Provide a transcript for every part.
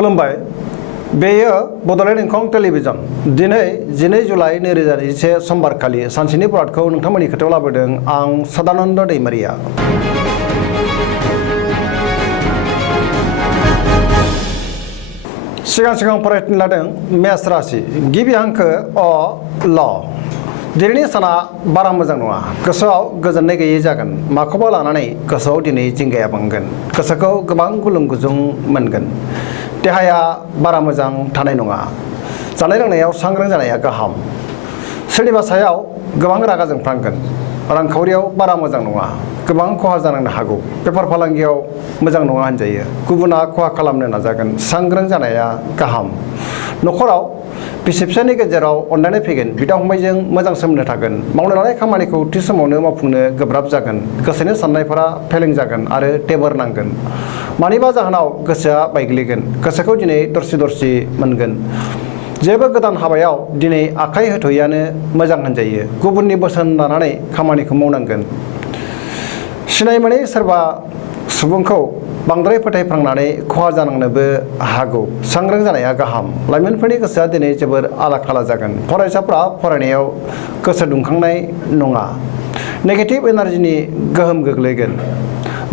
खुलुमबाय बेयो बड'लेण्ड इंखं टेलिभिजन दिनै 12 जुलाइ 2021 समबारखालि सानसेनि बरादखौ नोंथांमोननि खोथायाव लाबोदों आं सदानन्द दैमारिया। सिगां फरायनो लादों मेष राशि गिबि हांखो अ ल दिनैनि साना बारा मोजां नङा गोसोआव गोजोननाय गैयै जागोन माखौबा लानानै गोसोआव दिनै जिंगाया बांगोन गोसोखौ गोबां गुलुं गुजुं मोनगोन देहाया बारा मोजां थानाय नङा जानाय लोंनायाव सांग्रां जानाया गाहाम सोरनिबा सायाव गोबां रागा जोंफ्लांगोन रांखावरियाव बारा मोजां नङा गोबां खहा जानांनो हागौ बेफार फालांगियाव मोजां नङा होनजायो गुबुना खहा खालामनो नाजागोन सांग्रां जानाया गाहाम न'खराव बिसि फिसायनि गेजेराव अनलायनाय फैगोन बिदा फंबायजों मोजां सोमोन्दो थागोन मावनो लानाय खामानिखौ थि समावनो मावफुंनो गोब्राब जागोन गोसोनि साननायफोरा फेलें जागोन आरो टेबोर नांगोन मानिबा जाहोनाव गोसोआ बायग्लिगोन गोसोखौ दिनै दरसि मोनगोन जेबो गोदान हाबायाव दिनै आखाइ होथ'यैआनो मोजां होनजायो गुबुननि बोसोन लानानै खामानिखौ मावनांगोन सिनाय मोनै सोरबा सुबुंखौ बांद्राय फोथायफ्लांनानै खहा जानांनोबो हागौ सांग्रां जानाया गाहाम लाइमोनफोरनि गोसोआ दिनै जोबोर आला खाला जागोन फरायसाफ्रा फरायनायाव गोसो दुंखांनाय नङा नेगेटिभ एनार्जिनि गोहोम गोग्लैगोन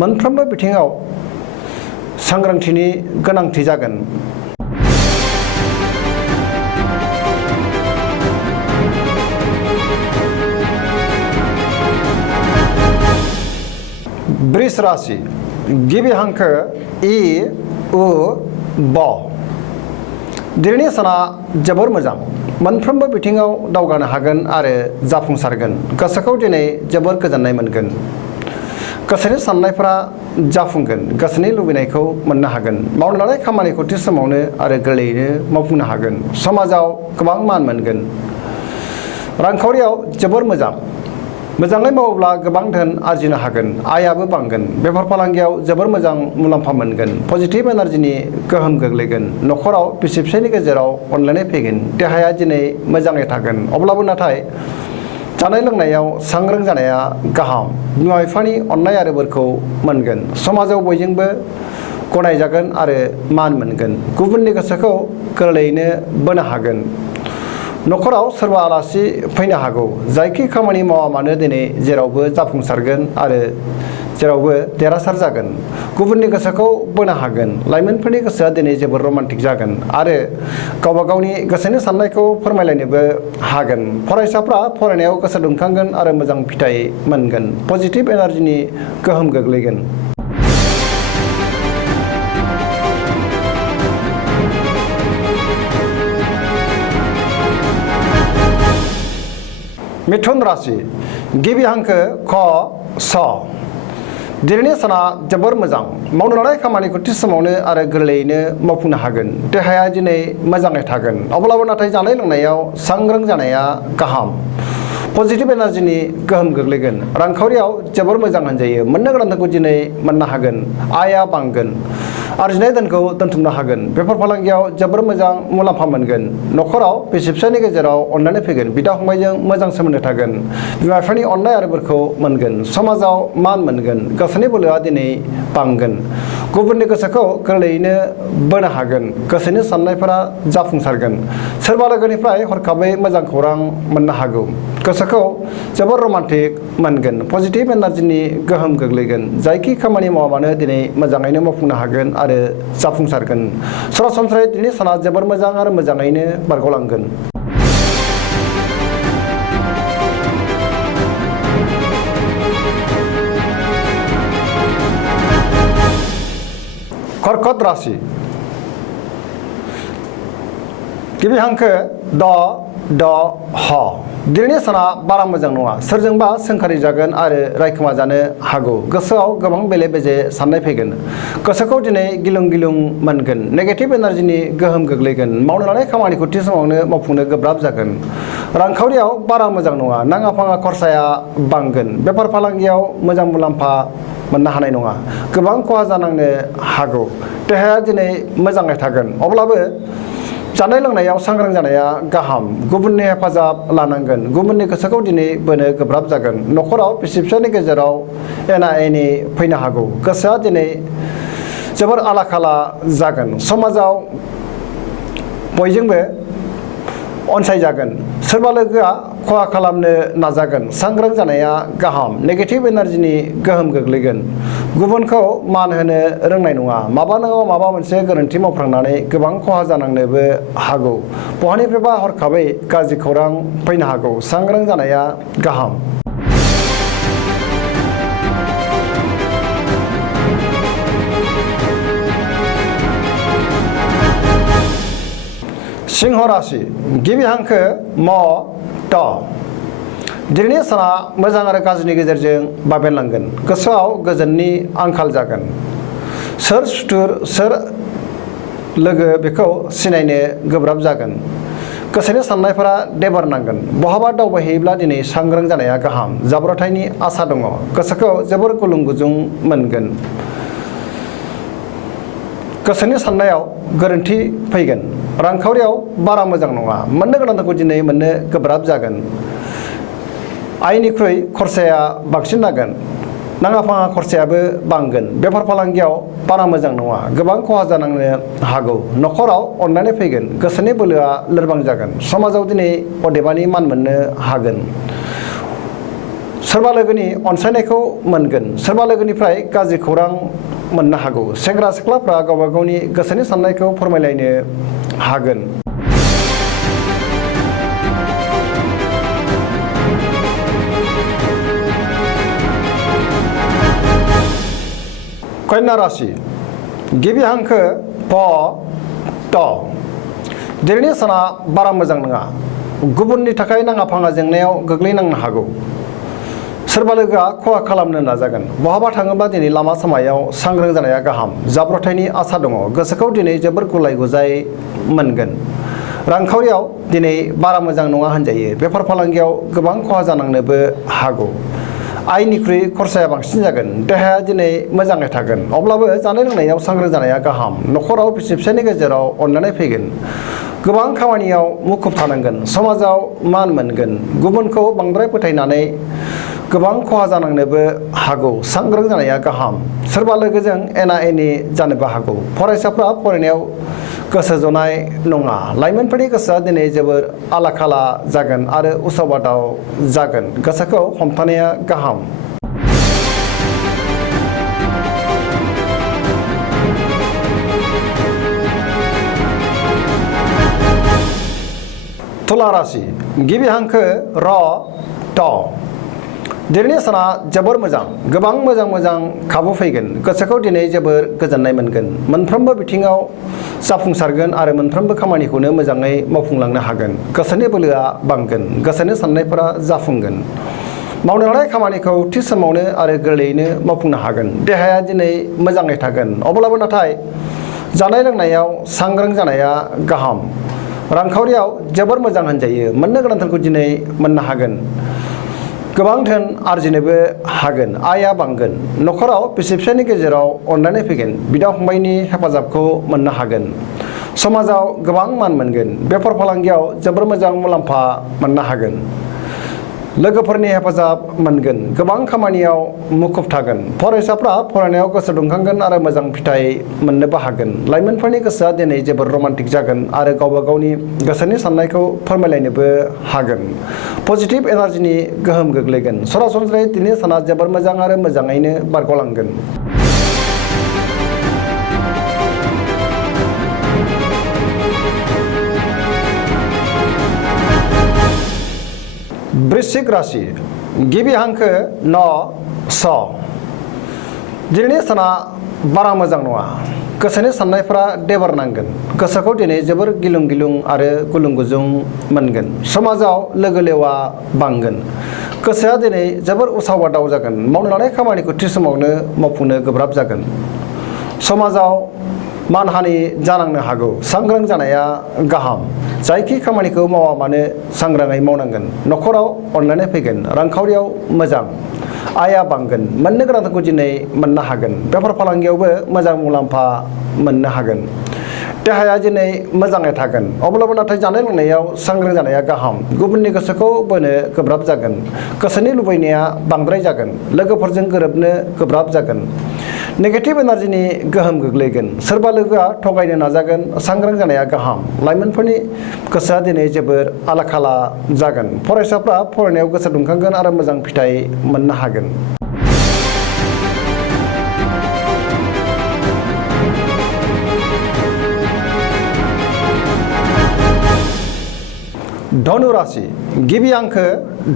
मोनफ्रोमबो बिथिङाव सांग्रांथिनि गोनांथि जागोन वृष राशि गिबि हांखो इ उ ब दिनैनि साना जोबोर मोजां मोनफ्रोमबो बिथिङाव दावगानो हागोन आरो जाफुंसारगोन गोसोखौ दिनै जोबोर गोजोननाय मोनगोन गोसोनि साननायफोरा जाफुंगोन गोसोनि लुबैनायखौ मोननो हागोन मावनो लानाय खामानिखौ थि समावनो आरो गोरलैयैनो मावफुंनो हागोन समाजाव गोबां मान मोनगोन रांखावरियाव जोबोर मोजाङै मावोब्ला गोबां धोन आरजिनो हागोन आयाबो बांगोन बेफार फालांगियाव जोबोर मोजां मुलाम्फा मोनगोन पजिटिभ एनार्जिनि गोहोम गोग्लैगोन न'खराव बिसि फिसायनि गेजेराव अनलायनाय फैगोन देहाया दिनै मोजाङै थागोन अब्लाबो नाथाय जानाय लोंनायाव सांग्रां जानाया गाहाम बिमा बिफानि अननाय आरो बोरखौ मोनगोन समाजाव बयजोंबो गनायजागोन आरो मान मोनगोन गुबुननि गोसोखौ गोरलैयैनो बोनो हागोन न'खराव सोरबा आलासि फैनो हागौ जायखि खामानि मावा मानो दिनै जेरावबो जाफुंसारगोन आरो जेरावबो देरहासार जागोन गुबुननि गोसोखौ बोनो हागोन लाइमोनफोरनि गोसोआ दिनै जोबोर रमान्टिक जागोन आरो गावबा गावनि गोसोनि साननायखौ फोरमायलायनोबो हागोन फरायसाफ्रा फरायनायाव गोसो दुंखांगोन आरो मोजां फिथाइ मोनगोन पजिटिभ एनार्जिनि गोहोम गोग्लैगोन मिथुन राशि गिबि हांखो ख स दिनैनि साना जोबोर मोजां मावनो लानाय खामानिखौ थि समावनो आरो गोरलैयैनो मावफुंनो हागोन देहाया दिनै मोजाङै थागोन अब्लाबो नाथाय जानाय लोंनायाव सांग्रां जानाया गाहाम पजिटिभ एनार्जिनि गोहोम गोग्लैगोन रांखावरियाव जोबोर मोजां होनजायो मोननो गोनां धोनखौ दिनै मोननो हागोन आया बांगोन आरजिनाय धोनखौ दोनथुमनो हागोन बेफार फालांगियाव जोबोर मोजां मुलाम्फा मोनगोन न'खराव बिसि फिसायनि गेजेराव अनलायनाय फैगोन बिदा फंबायजों मोजां सोमोन्दो थागोन बिमा बिफानि अननाय आरो बोरखौ मोनगोन समाजाव मान मोनगोन गोसोनि बोलोआ दिनै बांगोन गुबुननि गोसोखौ गोरलैयैनो बोनो हागोन गोसोनि साननायफोरा जाफुंसारगोन सोरबा लोगोनिफ्राय हरखाबै मोजां खौरां मोननो हागौ गोसोखौ जोबोर रमान्टिक मोनगोन पजिटिभ एनार्जिनि गोहोम गोग्लैगोन जायखि खामानि मावा मानो दिनै मोजाङैनो मावफुंनो हागोन आरो जाफुंसारगोन सरासनस्रायै दिनै साना जोबोर मोजां आरो मोजाङैनो बारग'लांगोन कर्कट राशि गिबि हांखो द ह दिनैनि साना बारा मोजां नङा सोरजोंबा सोंखारि जागोन आरो रायखोमा जानो हागौ गोसोआव गोबां बेले बेजे साननाय फैगोन गोसोखौ दिनै गिलुं मोनगोन नेगेटिभ एनार्जिनि गोहोम गोग्लैगोन मावनो लानाय खामानिखौ थि समावनो मावफुंनो गोब्राब जागोन रांखावरियाव बारा मोजां नङा नाङा फाङा खरसाया बांगोन बेफार फालांगियाव मोजां मुलाम्फा मोननो हानाय नङा गोबां खहा जानांनो हागौ देहाया दिनै मोजाङै थागोन अब्लाबो जानाय लोंनायाव सांग्रां जानाया गाहाम गुबुननि हेफाजाब लानांगोन गुबुननि गोसोखौ दिनै बोनो गोब्राब जागोन न'खराव बिसि फिसायनि गेजेराव एना एनि फैनो हागौ गोसोआ दिनै जोबोर आला खाला जागोन समाजाव बयजोंबो अनसायजागोन सोरबा लोगोआ खहा खालामनो नाजागोन सांग्रां जानाया गाहाम नेगेटिभ एनार्जिनि गोहोम गोग्लैगोन गुबुनखौ मान होनो रोंनाय नङा माबा नङा माबा मोनसे गोरोन्थि मावफ्लांनानै गोबां खहा जानांनोबो हागौ बहानिफ्रायबा हरखाबै गाज्रि खौरां फैनो हागौ सांग्रां जानाया गाहाम सिंह राशि गिबि हांखो म ट दिनैनि साना मोजां आरो गाज्रिनि गेजेरजों बाबेनलांगोन गोसोआव गोजोननि आंखाल जागोन सोर सुथुर सोर लोगो बेखौ सिनायनो गोब्राब जागोन गोसोनि साननायफोरा देबारनांगोन बहाबा दावबायहैयोब्ला दिनै सांग्रां जानाया गाहाम जाब्रबथायनि आसा दङ गोसोखौ जोबोर गुलुं गुजुं मोनगोन गोसोनि साननायाव गोरोन्थि फैगोन रांखावरियाव बारा मोजां नङा मोननो गोनांखौ दिनै मोननो गोब्राब जागोन आयनिख्रुइ खरसाया बांसिन जागोन नाङा फाङा खरसायाबो बांगोन बेफार फालांगियाव बारा मोजां नङा गोबां खहा जानांनो हागौ नखराव अननानै फैगोन गोसोनि बोलोआ लोरबां जागोन समाजाव दिनै अदेबानि मान मोननो हागोन सोरबा लोगोनि अनसायनायखौ मोनगोन सोरबा लोगोनिफ्राय गाज्रि खौरां मोननो हागौ सेंग्रा सिख्लाफ्रा गावबा गावनि गोसोनि साननायखौ फोरमायलायनो हागोन कन्या राशि गिबि हांखो प ट दिनैनि साना बारा मोजां नङा गुबुननि थाखाय नाङा फाङा जेंनायाव गोग्लैनांनो हागौ सोरबा लोगोआ खहा खालामनो नाजागोन बहाबा थाङोब्ला दिनै लामा सामायाव सांग्रां जानाया गाहाम जाब्रबथायनि आसा दङ गोसोखौ दिनै जोबोर गुलाय गुजाय मोनगोन रांखावरियाव दिनै बारा मोजां नङा होनजायो बेफार फालांगियाव गोबां खहा जानांनोबो हागौ आयनिख्रुइ खरसाया बांसिन जागोन देहाया दिनै मोजाङै थागोन अब्लाबो जानाय लोंनायाव सांग्रां जानाया गाहाम नखराव बिसि फिसायनि गेजेराव अननानै फैगोन गोबां खामानियाव मुखुब थानांगोन समाजाव मान मोनगोन गुबुनखौ बांद्राय फोथायनानै गोबां खहा जानांनोबो हागौ सांग्रां जानाया गाहाम सोरबा लोगोजों एना एनि जानोबो हागौ फरायसाफ्रा फरायनायाव गोसो जनाय नङा लाइमोनफोरनि गोसोआ दिनै जोबोर आला खाला जागोन आरो उसाव बादाव जागोन गोसोखौ हमथानाया गाहाम तुला राशि गिबि हांखो र ट दिनैनि साना जोबोर मोजां गोबां मोजां खाबु फैगोन गोसोखौ दिनै जोबोर गोजोननाय मोनगोन मोनफ्रोमबो बिथिङाव जाफुंसारगोन आरो मोनफ्रोमबो खामानिखौनो मोजाङै मावफुंलांनो हागोन गोसोनि बोलोआ बांगोन गोसोनि साननायफोरा जाफुंगोन मावनो लानाय खामानिखौ थि समावनो आरो गोरलैयैनो मावफुंनो हागोन देहाया दिनै मोजाङै थागोन अब्लाबो नाथाय जानाय लोंनायाव सांग्रां जानाया गाहाम रांखावरियाव जोबोर मोजां होनजायो मोननो गोनांखौ दिनै मोननो हागोन गोबां धोन आरजिनोबो हागोन आयआ बांगोन नखराव बिसि फिसायनि गेजेराव अननानै फैगोन बिदा फंबायनि हेफाजाबखौ मोननो हागोन समाजाव गोबां मान मोनगोन बेफार फालांगियाव जोबोर मोजां मुलाम्फा मोननो हागोन लोगोफोरनि हेफाजाब मोनगोन गोबां खामानियाव मुखुब थागोन फरायसाफ्रा फरायनायाव गोसो दुंखांगोन आरो मोजां फिथाइ मोननोबो हागोन लाइमोनफोरनि गोसोआ दिनै जोबोर रमान्टिक जागोन आरो गावबा गावनि गोसोनि साननायखौ फोरमायलायनोबो हागोन पजिटिभ एनार्जिनि गोहोम गोग्लैगोन सरासनस्रायै दिनै साना जोबोर मोजां आरो मोजाङैनो बारग'लांगोन वृश्चिक राशि गिबि हांखो न स दिनैनि साना बारा मोजां नङा गोसोनि साननायफोरा देबारनांगोन गोसोखौ दिनै जोबोर गिलुं गिलुं आरो गुलुं गुजुं मोनगोन समाजाव लोगो लेवा बांगोन गोसोआ दिनै जोबोर उसाव बादाव जागोन मावनो लानाय खामानिखौ थि समावनो मावफुंनो गोब्राब जागोन समाजाव मानहानि जानांनो हागौ सांग्रां जानाया गाहाम जायखि खामानिखौ मावा मानो सांग्राङै मावनांगोन नखराव अननानै फैगोन रांखावरियाव मोजां आयआ बांगोन मोननो गोनांखौ दिनै मोननो हागोन बेफार फालांगियावबो मोजां मुलाम्फा मोननो हागोन देहाया दिनै मोजाङै थागोन अब्लाबो नाथाय जानाय लोंनायाव सांग्रां जानाया गाहाम गुबुननि गोसोखौ बोनो गोब्राब जागोन गोसोनि लुबैनाया बांद्राय जागोन लोगोफोरजों गोरोबनो गोब्राब जागोन नेगेटिभ एनार्जिनि गोहोम गोग्लैगोन। सोरबा लोगोआ थगायनो नाजागोन। सांग्रां जानाया गाहाम। लाइमोनफोरनि गोसोआ दिनै जोबोर आला खाला जागोन। फरायसाफ्रा फरायनायाव गोसो दुंखांगोन आरो मोजां फिथाइ मोननो हागोन। धनु राशि गिबि अंक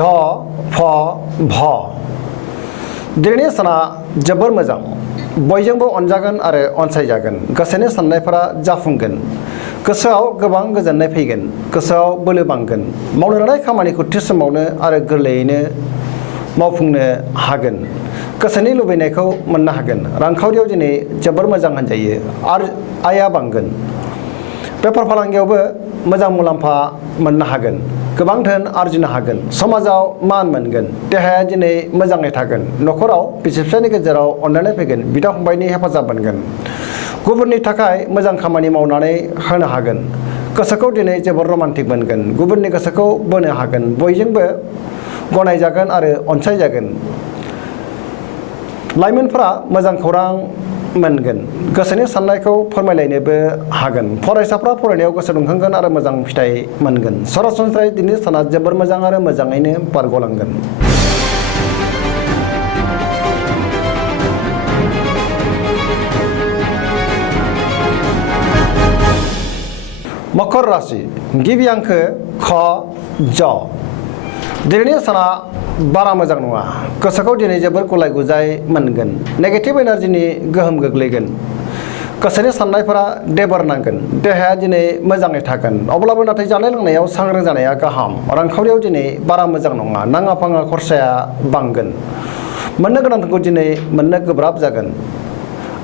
ध फ भ दिनैनि साना जोबोर मोजां। बयजोंबो अनजागोन आरो अनसायजागोन। गोसोनि साननायफोरा जाफुंगोन। गोसोआव गोबां गोजोननाय फैगोन। गोसोआव बोलो बांगोन। मावनो लानाय खामानिखौ थि समावनो आरो गोरलैयैनो मावफुंनो हागोन। गोसोनि लुबैनायखौ मोननो हागोन। रांखावरियाव दिनै जोबोर मोजां होनजायो। आयआ बांगोन। बेफार फालांगियावबो मोजां मुलाम्फा मोननो हागोन। गोबां धोन आरजिनो हागोन। समाजाव मान मोनगोन। देहाया दिनै मोजाङै थागोन। न'खराव बिसि फिसायनि गेजेराव अनलायनाय फैगोन। बिदा फंबायनि हेफाजाब मोनगोन। गुबुननि थाखाय मोजां खामानि मावनानै होनो हागोन। गोसोखौ दिनै जोबोर रमान्टिक मोनगोन। गुबुननि गोसोखौ बोनो हागोन। बयजोंबो गनायजागोन आरो अनसायजागोन। लाइमोनफोरा मोजां खौरां मोनगोन। गोसोनि साननायखौ फोरमायलायनोबो हागोन। फरायसाफ्रा फरायनायाव गोसो दुंखांगोन आरो मोजां फिथाइ मोनगोन। सरासनस्रायै दिनैनि साना जोबोर मोजां आरो मोजाङैनो बारग'लांगोन। मकर राशि गिबि अंक ख ज दिनैनि साना बारा मोजां नङा। गोसोखौ दिनै जोबोर गुलाय गुजाय मोनगोन। नेगेटिभ एनार्जिनि गोहोम गोग्लैगोन। गोसोनि साननायफोरा देबर नांगोन। देहाया दिनै मोजाङै थागोन। अब्लाबो नाथाय जानाय लोंनायाव सांग्रां जानाया गाहाम। रांखावरियाव दिनै बारा मोजां नङा। नाङा फाङा खरसाया बांगोन। मोननो गोनांखौ दिनै मोननो गोब्राब जागोन।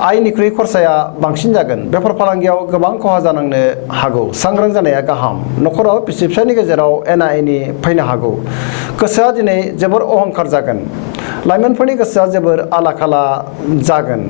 आयनिख्रुइ खरसाया बांसिन जागोन। बेफार फालांगियाव गोबां खहा जानांनो हागौ। सांग्रां जानाया गाहाम। न'खराव बिसि फिसायनि गेजेराव एना एनि फैनो हागौ। गोसोआ दिनै जोबोर अहंकार जागोन। लाइमोनफोरनि गोसोआ जोबोर आला खाला जागोन।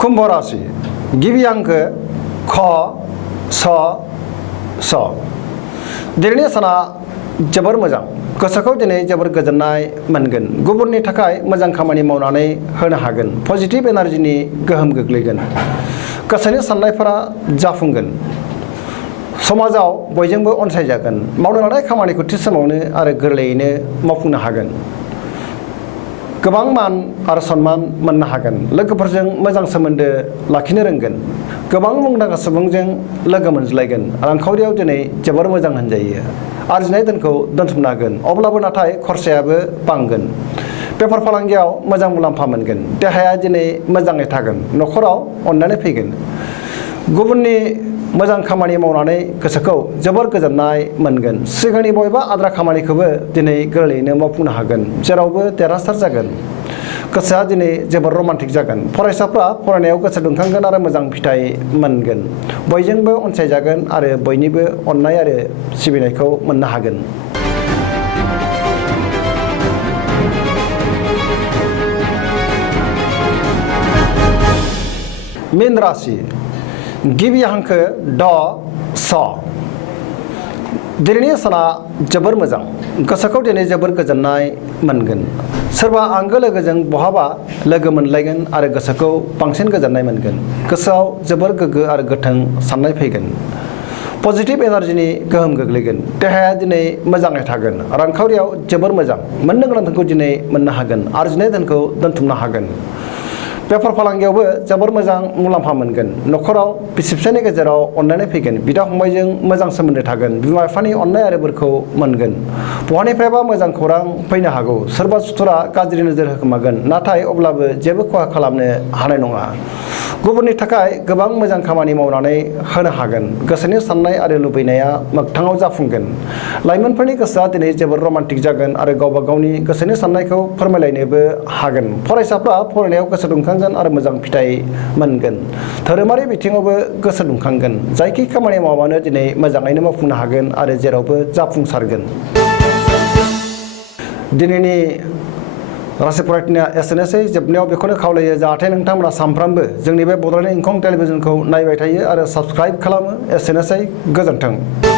कुम्भ राशि गिबि अंक ख स स दिनैनि साना जोबोर मोजां। गोसोखौ दिनै जोबोर गोजोननाय मोनगोन। गुबुननि थाखाय मोजां खामानि मावनानै होनो हागोन। पजिटिभ एनार्जिनि गोहोम गोग्लैगोन। गोसोनि साननायफोरा जाफुंगोन। समाजाव बयजोंबो अनसायजागोन। मावनो लानाय खामानिखौ थि समावनो आरो गोरलैयैनो मावफुंनो हागोन। गोबां मान आरो सन्मान मोननो हागोन। लोगोफोरजों मोजां सोमोन्दो लाखिनो रोंगोन। गोबां मुंदांखा सुबुंजों लोगो मोनज्लायगोन। रांखावरियाव दिनै जोबोर मोजां होनजायो। आरजिनाय धोनखौ दोनथुमनो हागोन। अब्लाबो नाथाय खरसायाबो बांगोन। बेफार फालांगियाव मोजां मुलाम्फा मोनगोन। देहाया दिनै मोजाङै थागोन। न'खराव अनलायनाय फैगोन। गुबुननि मोजां खामानि मावनानै गोसोखौ जोबोर गोजोननाय मोनगोन। सिगांनि बबेबा आद्रा खामानिखौबो दिनै गोरलैयैनो मावफुंनो हागोन। जेरावबो देरहासार जागोन। गोसोआ दिनै जोबोर रमान्टिक जागोन। फरायसाफ्रा फरायनायाव गोसो दुंखांगोन आरो मोजां फिथाइ मोनगोन। बयजोंबो अनसायजागोन आरो बयनिबो अननाय आरो सिबिनायखौ मोननो हागोन। मीन राशि गिबि हांखो ड स दिनैनि साना जोबोर मोजां। गोसोखौ दिनै जोबोर गोजोननाय मोनगोन। सोरबा आंगो लोगोजों बहाबा लोगो मोनलायगोन आरो गोसोखौ बांसिन गोजोननाय मोनगोन। गोसोआव जोबोर गोग्गो आरो गोथों साननाय फैगोन। पजिटिभ एनार्जिनि गोहोम गोग्लैगोन। देहाया दिनै मोजाङै थागोन। रांखावरियाव जोबोर मोजां। मोननो गोनांखौ दिनै मोननो हागोन। आरजिनाय धोनखौ दोनथुमनो हागोन। बेफार फालांगियावबो जोबोर मोजां मुलाम्फा मोनगोन। न'खराव बिसि फिसायनि गेजेराव अनलायनाय फैगोन। बिदा फंबायजों मोजां सोमोन्दो थागोन। बिमा बिफानि अननाय आरो बोरखौ मोनगोन। बहानिफ्रायबा मोजां खौरां फैनो हागौ। सोरबा सुथुरा गाज्रि नोजोर होखोमागोन। नाथाय अब्लाबो जेबो खहा खालामनो हानाय नङा। गुबुननि थाखाय गोबां मोजां खामानि मावनानै होनो हागोन। गोसोनि साननाय आरो लुबैनाया मोगथाङाव जाफुंगोन। लाइमोनफोरनि गोसोआ दिनै जोबोर रमान्टिक जागोन आरो गावबा गावनि गोसोनि साननायखौ फोरमायलायनोबो हागोन। फरायसाफ्रा फरायनायाव गोसो दुंखांगोन आरो मोजां फिथाइ मोनगोन। धोरोमारि बिथिङावबो गोसो दुंखांगोन। जायखि खामानि मावानो दिनै मोजाङैनो मावफुंनो हागोन आरो जेरावबो जाफुंसारगोन। दिनैनि राशि फरायनाया एसेनोसै। जोबनायाव बेखौनो खावलायो जाहाथे नोंथांमोना सानफ्रामबो जोंनि बे बड'लेण्ड इंखं टेलिभिजनखौ नायबाय थायो आरो साबस्क्राइब खालामो। एसेनोसै। गोजोन्थों।